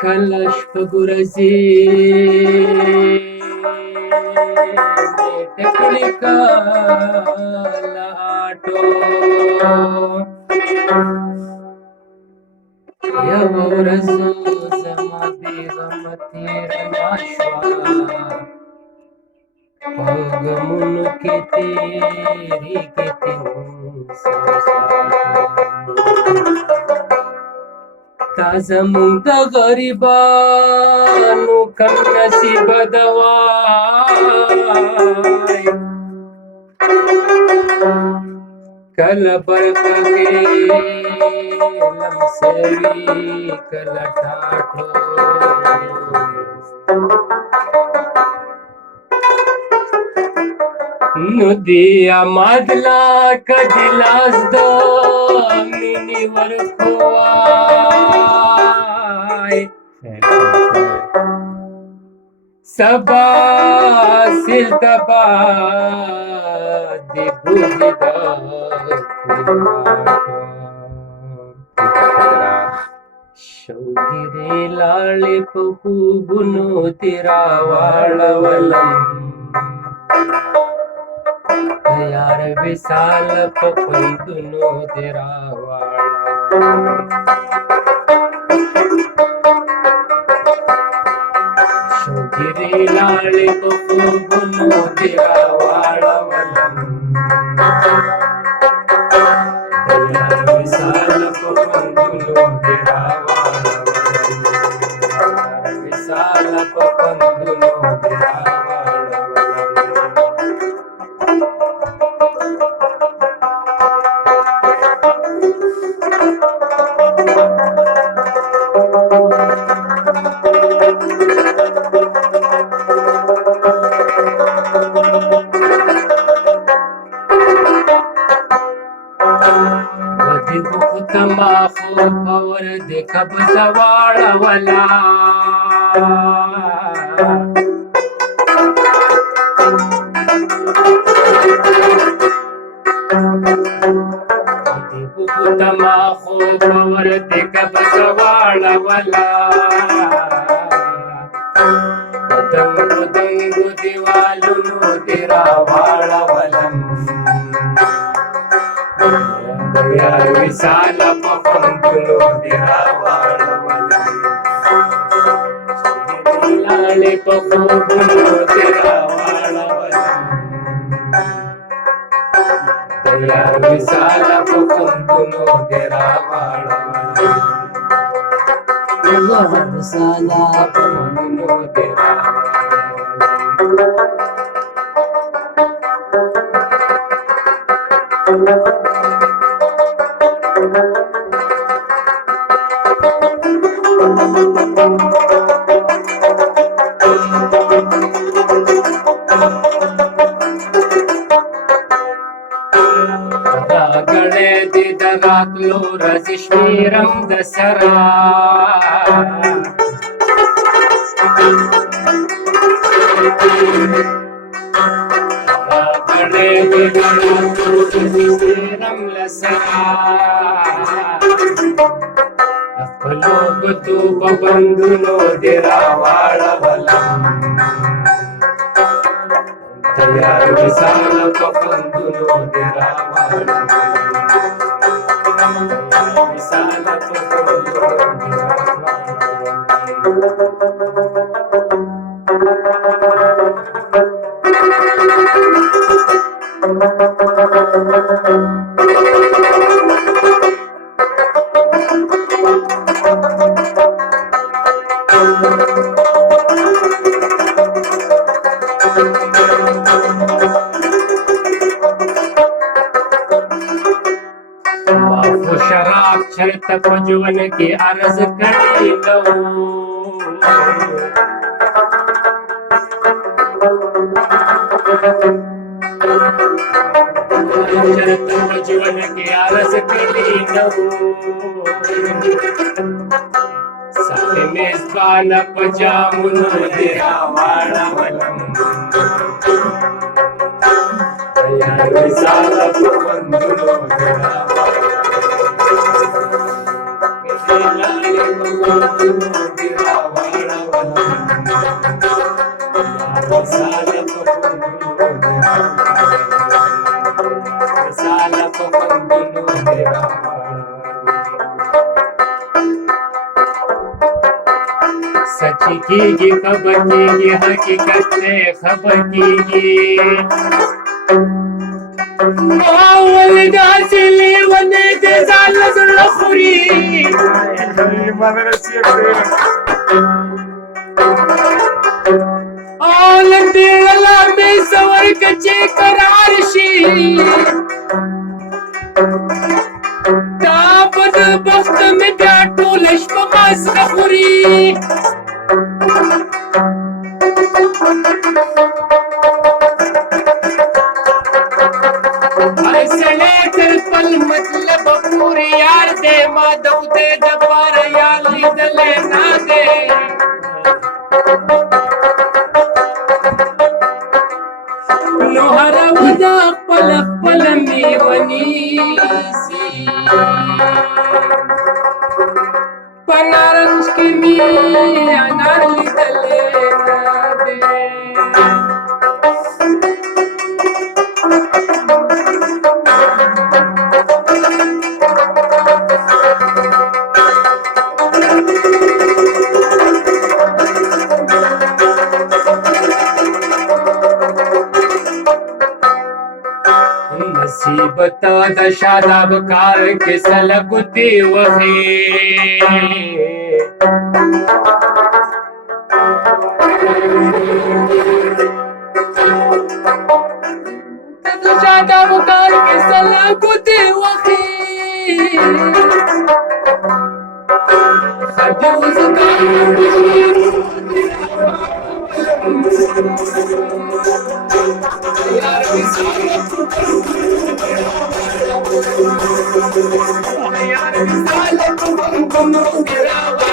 کلش پګورځي ټکلی کالا آټو یو ورځ زما بیغم تېره ناشوه په غمونو کې تېرېږي تا زمونږ د غریبانو کم نصیبه ده وای کله برخه کې لمسوي کله ټاټو نو دی آمد لا کدی لاس د مینې ورکوای سبا سلتبا دی بوزي د شوګیرې لاړې په خوبونو تیرا واړولم یار وصال په خوندونو دې راواړولم شوګیرې لاړې په خوبونو دې راواړولم یار وصال په خوندونو دې راواړولم یار وصال په خوندونو دې تما خو پور دې قبض واړولا تما خو پور دې قبض واړولا دنګو دنګو دیوالونو دې راواړولم یار وصال په خوندونو دې راواړولم لاړې په خوبونو دې راواړولم یار وصال په خوندونو دې راواړولم یار وصال په خوندونو دې راغړې دې د راتلو ورځې شمېرم د سره راغړې دې د راتلو ورځې شمېرم له سره خپلو ګوتو په بندونو دې راواړولم یار وصال په خوندونو دې راواړولم وصال په خوندونو دې شراب چرته په ژوند کې عرض کړی نو چرته په ژوند کې عرض کړی نو ساقي میزبان په جامونو دې راواړولم یار وصال په خوندونو دې راواړولم सची कीगी खबर कीगी हकीकत से खबर कीगी मावल दासिली वने दे जालस लखुरी आलम बेला में सवर कचे करारशी तापद बख्त में डाटो लश्म मास लखुरी पल मतलब पूरी यार दे माधव दे दबार यार दले ना दे नोहरा वदा पल पल में वनीसी पनारंज की मी अनार दले ना दे नसीबता दशादाब कार के सलगुती वहे दशादाब कार के सलगुती वहे खदूस यार